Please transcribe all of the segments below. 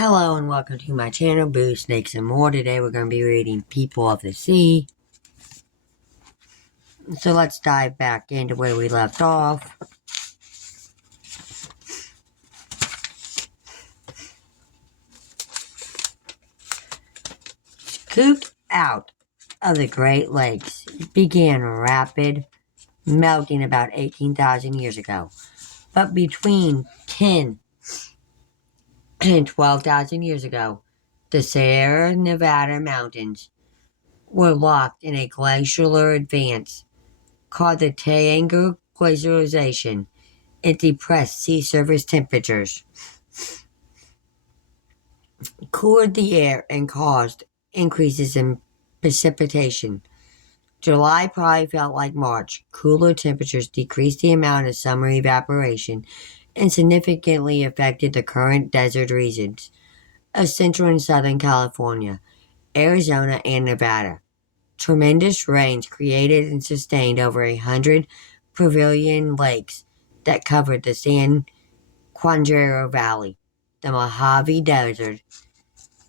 Hello and welcome to my channel, Boo Snakes and More. Today we're going to be reading People of the Sea. So let's dive back into where we left off. Scooped out of the Great Lakes began rapid melting about 18,000 years ago. But between 10 and 12,000 years ago, the Sierra Nevada mountains were locked in a glacial advance called the Tainga Glacialization. It depressed sea surface temperatures, cooled the air, and caused increases in precipitation. July probably felt like March. Cooler temperatures decreased the amount of summer evaporation and significantly affected the current desert regions of central and southern California, Arizona, and Nevada. Tremendous rains created and sustained over 100 pluvial lakes that covered the San Quantrero Valley, the Mojave Desert,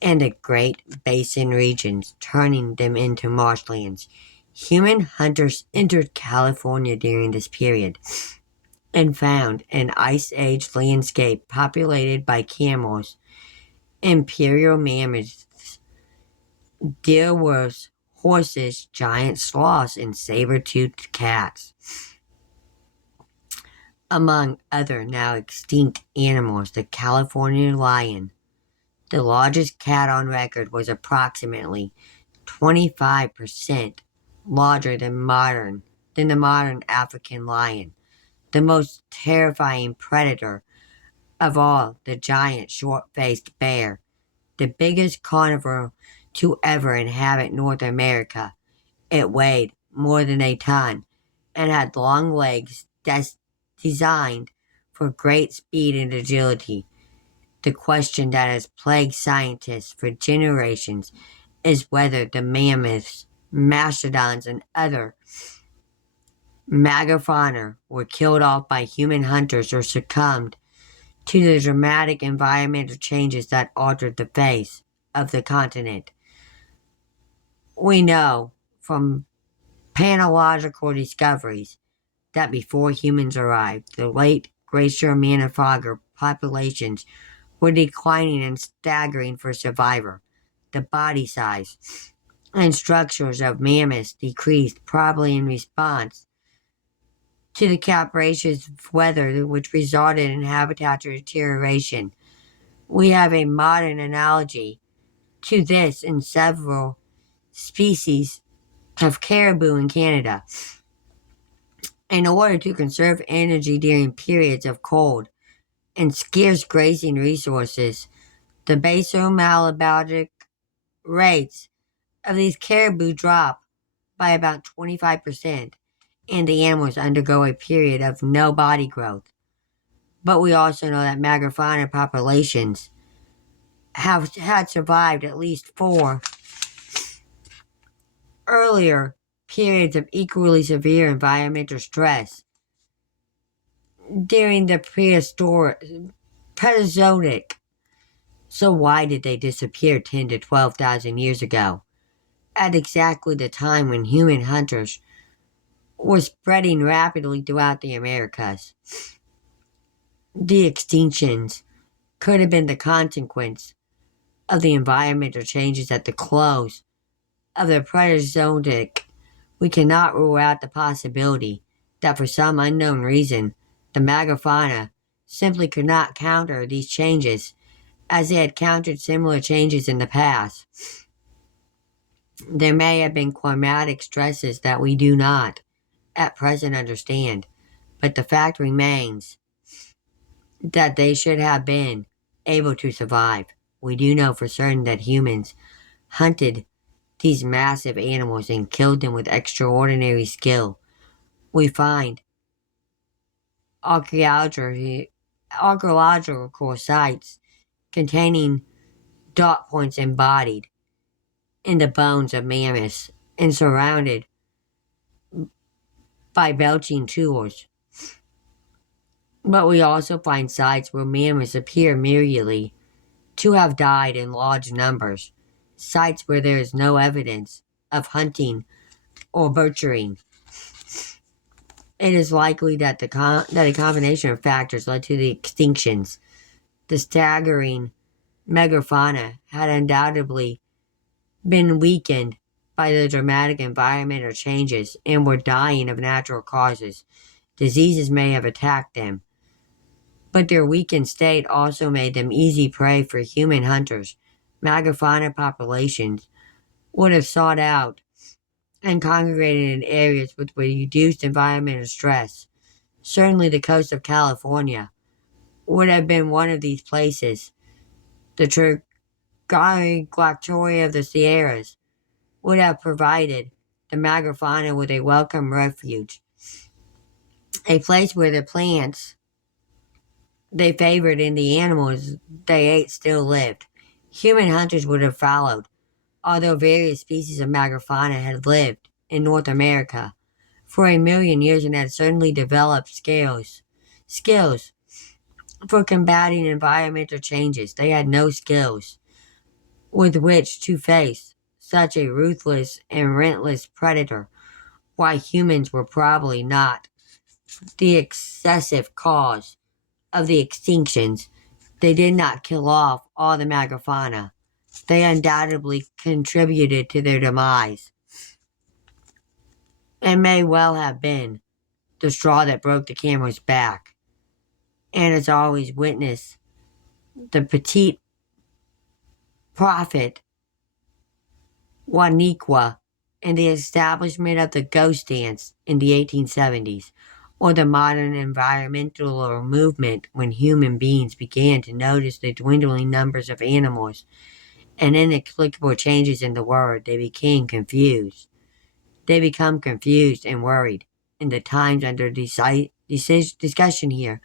and the Great Basin regions, turning them into marshlands. Human hunters entered California during this period and found an Ice Age landscape populated by camels, imperial mammoths, deer wolves, horses, giant sloths, and saber-toothed cats. Among other now extinct animals, the California lion, the largest cat on record, was approximately 25% larger than the modern African lion. The most terrifying predator of all, the giant short-faced bear, the biggest carnivore to ever inhabit North America. It weighed more than a ton and had long legs designed for great speed and agility. The question that has plagued scientists for generations is whether the mammoths, mastodons, and other megafauna were killed off by human hunters or succumbed to the dramatic environmental changes that altered the face of the continent. We know from paleontological discoveries that before humans arrived, the late glacial mammifer populations were declining and staggering for survival. The body size and structures of mammoths decreased, probably in response to the capricious weather, which resulted in habitat deterioration. We have a modern analogy to this in several species of caribou in Canada. In order to conserve energy during periods of cold and scarce grazing resources, the basal metabolic rates of these caribou drop by about 25%, and the animals undergo a period of no body growth. But we also know that megafauna populations had survived at least 4 earlier periods of equally severe environmental stress during the Prehistoric. So why did they disappear 10 to 12,000 years ago, at exactly the time when human hunters were spreading rapidly throughout the Americas? The extinctions could have been the consequence of the environmental changes at the close of the Prehistoric. We cannot rule out the possibility that for some unknown reason, the megafauna simply could not counter these changes as they had countered similar changes in the past. There may have been climatic stresses that we do not at present understand, but the fact remains that they should have been able to survive. We do know for certain that humans hunted these massive animals and killed them with extraordinary skill. We find archaeological sites containing dot points embodied in the bones of mammoths and surrounded by belching tools. But we also find sites where mammoths appear merely to have died in large numbers, sites where there is no evidence of hunting or butchering. It is likely that a combination of factors led to the extinctions. The staggering megafauna had undoubtedly been weakened by the dramatic environmental changes and were dying of natural causes. Diseases may have attacked them, but their weakened state also made them easy prey for human hunters. Megafauna populations would have sought out and congregated in areas with reduced environmental stress. Certainly the coast of California would have been one of these places. The Glossolalia of the Sierras would have provided the megafauna with a welcome refuge, a place where the plants they favored and the animals they ate still lived. Human hunters would have followed, although various species of megafauna had lived in North America for 1,000,000 years and had certainly developed skills for combating environmental changes. They had no skills with which to face such a ruthless and relentless predator. Why humans were probably not the excessive cause of the extinctions. They did not kill off all the megafauna. They undoubtedly contributed to their demise. It may well have been the straw that broke the camel's back. And as always, witness the petite prophet Waniqua and the establishment of the ghost dance in the 1870s, or the modern environmental movement when human beings began to notice the dwindling numbers of animals and inexplicable changes in the world. They became confused. They become confused and worried. In the times under discussion here,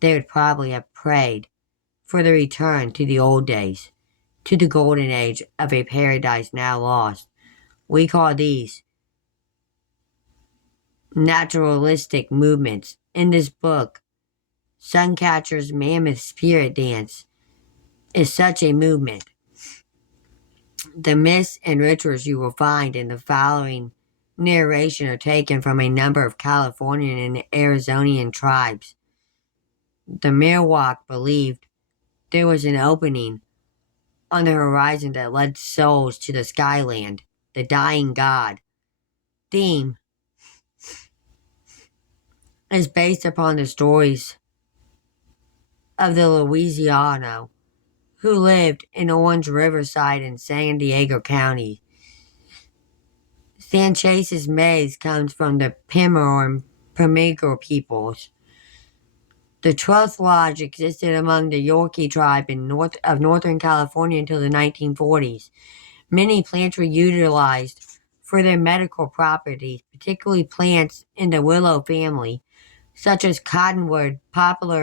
they would probably have prayed for the return to the old days, to the golden age of a paradise now lost. We call these naturalistic movements. In this book, Suncatcher's Mammoth Spirit Dance is such a movement. The myths and rituals you will find in the following narration are taken from a number of Californian and Arizonian tribes. The Miwok believed there was an opening on the horizon that led souls to the skyland, the dying god. Theme is based upon the stories of the Louisiano who lived in Orange Riverside in San Diego County. Sanchez's maze comes from the Pemor and Pemigo peoples. The 12th Lodge existed among the Yorkie tribe of Northern California until the 1940s. Many plants were utilized for their medical properties, particularly plants in the willow family, such as cottonwood, poplar, and